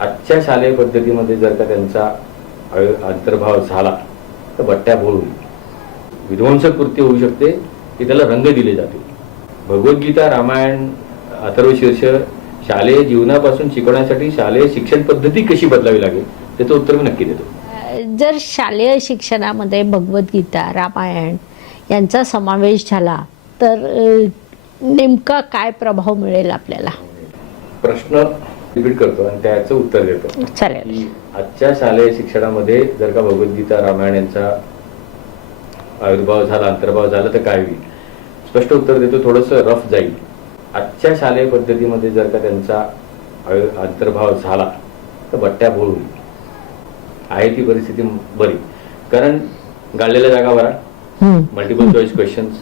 आजच्या शालेय पद्धतीमध्ये जर का त्यांचा अंतर्भाव झाला तर बट्ट्या बोल होईल. विध्वंसक कृत्य होऊ शकते की त्याला रंग दिले जातील. भगवद्गीता रामायण अथर्वशीर्ष शालेय जीवनापासून शिकवण्यासाठी शालेय शिक्षण पद्धती कशी बदलावी लागेल त्याचं उत्तर मी नक्की देतो. जर शालेय शिक्षणामध्ये भगवद्गीता रामायण यांचा समावेश झाला तर नेमका काय प्रभाव मिळेल आपल्याला? प्रश्न रिपीट करतो आणि त्याचं उत्तर देतो. चालेल. आजच्या शालेय शिक्षणामध्ये जर का भगवद्गीता रामायण यांचा आविर्भाव झाला अंतर्भाव झाला तर काय होईल? स्पष्ट उत्तर देतो थोडंसं रफ जाईल. आजच्या शालेय पद्धतीमध्ये जर का त्यांचा अंतर्भाव झाला तर बट्ट्या बोल होईल. आहे ती परिस्थिती बरी. कारण गाळलेल्या जागा भरा. हम्म. मल्टिपल चॉईस क्वेश्चन्स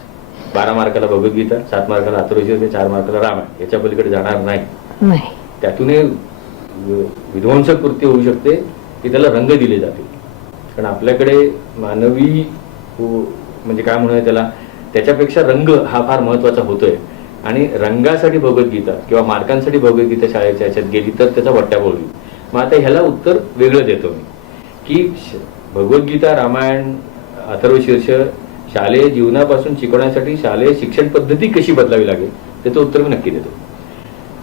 बारा मार्काला भगवद्गीता सात मार्काला अथर्वशीर्ष चार मार्काला रामायण. याच्या पलीकडे जाणार नाही. त्यातूनही विध्वंसक कृत्य होऊ शकते की त्याला रंग दिले जातील. कारण आपल्याकडे मानवी हो, म्हणजे काय म्हणूया त्याला त्याच्यापेक्षा रंग हा फार महत्त्वाचा होतोय. आणि रंगासाठी भगवद्गीता किंवा मार्कांसाठी भगवद्गीता शाळेच्या याच्यात गेली तर त्याचा वट्ट्याबोळ होईल मग आता ह्याला उत्तर वेगळं देतो मी. की श- भगवद्गीता रामायण अथर्वशीर्ष शालेय जीवनापासून शिकवण्यासाठी शालेय शिक्षण पद्धती कशी बदलावी लागेल त्याचं उत्तर मी नक्की देतो.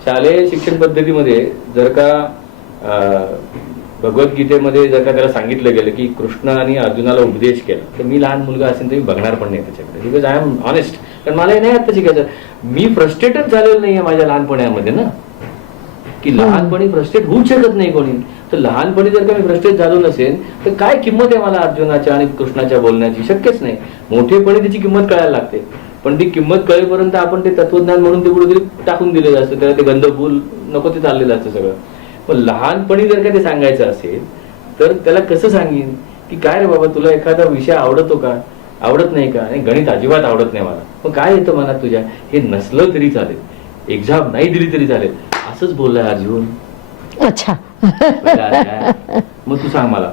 शालेय शिक्षण पद्धतीमध्ये जर का भगवद्गीतेमध्ये जर का त्याला सांगितलं गेलं की कृष्ण आणि अर्जुनाला उपदेश केला तर मी लहान मुलगा असेल तर मी बघणार पण नाही त्याच्याकडे. बिकॉज आय एम ऑनेस्ट कारण मला हे नाही आता शिकायचं. मी फ्रस्ट्रेटच झालेलो नाहीये माझ्या लहानपणामध्ये ना. की लहानपणी फ्रस्ट्रेट होऊच शकत नाही कोणी. तर लहानपणी जर का मी फ्रस्ट्रेट झालो नसेल तर काय किंमत आहे मला अर्जुनाच्या आणि कृष्णाच्या बोलण्याची? शक्यच नाही. मोठेपणी त्याची किंमत कळायला लागते. पण ती किंमत कळेपर्यंत आपण ते तत्वज्ञान म्हणून ते कुठेतरी टाकून दिलेलं असतं. त्याला ते गंध फुल नको ते चाललेलं असतं सगळं. पण लहानपणी जर का ते सांगायचं असेल तर त्याला कसं सांगेन? की काय रे बाबा तुला एखादा विषय आवडतो का? आवडत नाही का? आणि गणित अजिबात आवडत नाही मला. मग काय येतं मनात तुझ्या? हे नसलं तरी चालेल. एक्झाम नाही दिली तरी चालेल. असंच बोललाय अर्जुन. अच्छा. मग तू सांग मला.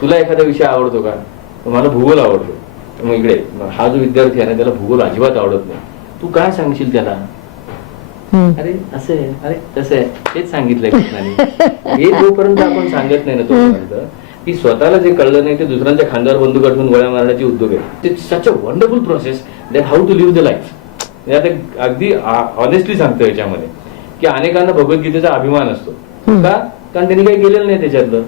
तुला एखादा विषय आवडतो का? मला भूगोल आवडतो. मग इकडे हा जो विद्यार्थी आहे ना त्याला भूगोल अजिबात आवडत नाही. तू काय सांगशील त्याला. अरे असं आहे अरे तसं आहे. तेच सांगितलंय कृष्णाने. हे जोपर्यंत आपण सांगत नाही ना तोपर्यंत की स्वतःला जे कळलं नाही ते दुसऱ्यांच्या खांद्यावर बंदूक आठवून गोळ्या मारण्याची उद्योग आहे. Such a wonderful process that how to live the life आता अगदी ऑनेस्टली सांगतो याच्यामध्ये की अनेकांना भगवद्गीतेचा अभिमान असतो. का? कारण त्यांनी काही केलेलं नाही त्याच्यातलं.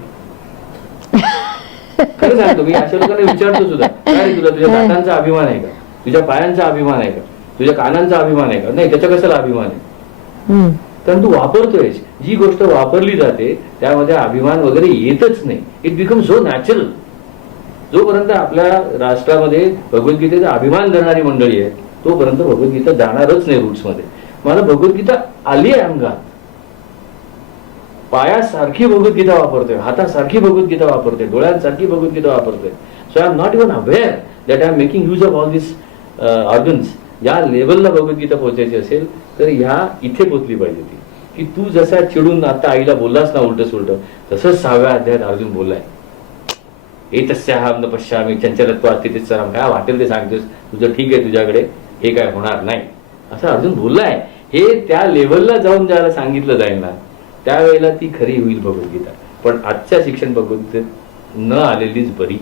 खरं सांगतो मी अशा लोकांना विचारतो सुद्धा काय रे तुला तुझ्या दातांचा अभिमान आहे का? तुझ्या पायांचा अभिमान आहे का? तुझ्या कानांचा अभिमान आहे का? नाही त्याच्या कशाला अभिमान आहे. कारण तू वापरतोयस. जी गोष्ट वापरली जाते त्यामध्ये अभिमान वगैरे येतच नाही. इट बिकम सो नॅचरल जोपर्यंत आपल्या राष्ट्रामध्ये भगवद्गीतेचा अभिमान धरणारी मंडळी आहे तोपर्यंत भगवद्गीता जाणारच नाही रूट्समध्ये. मला भगवद्गीता आली आहे अंगात. पायासारखी भगवद्गीता वापरतोय हातासारखी भगवद्गीता वापरतोय डोळ्यांसारखी भगवद्गीता वापरतोय. So I am not even aware that I am making use of all this organs या लेवलला भगवद्गीता पोहोचायची असेल तर ह्या इथे पोचली पाहिजे ती. की तू जसा चिडून आता आईला बोललास ना उलट सुलट तसंच सहाव्या अध्यायात अर्जुन बोललाय. एतस्याहम न पश्यामी चंचलत्व स्थितीत सराम काय वाटेल ते सांगतोस? तुझं ठीक आहे तुझ्याकडे? हे काय होणार नाही. असं अर्जुन बोललाय. हे त्या लेवलला जाऊन ज्याला सांगितलं जाईल ना त्यावेळेला ती खरी होईल भगवद्गीता. पण आजच्या शिक्षण भगवद्गीतेत न आलेलीच बरी.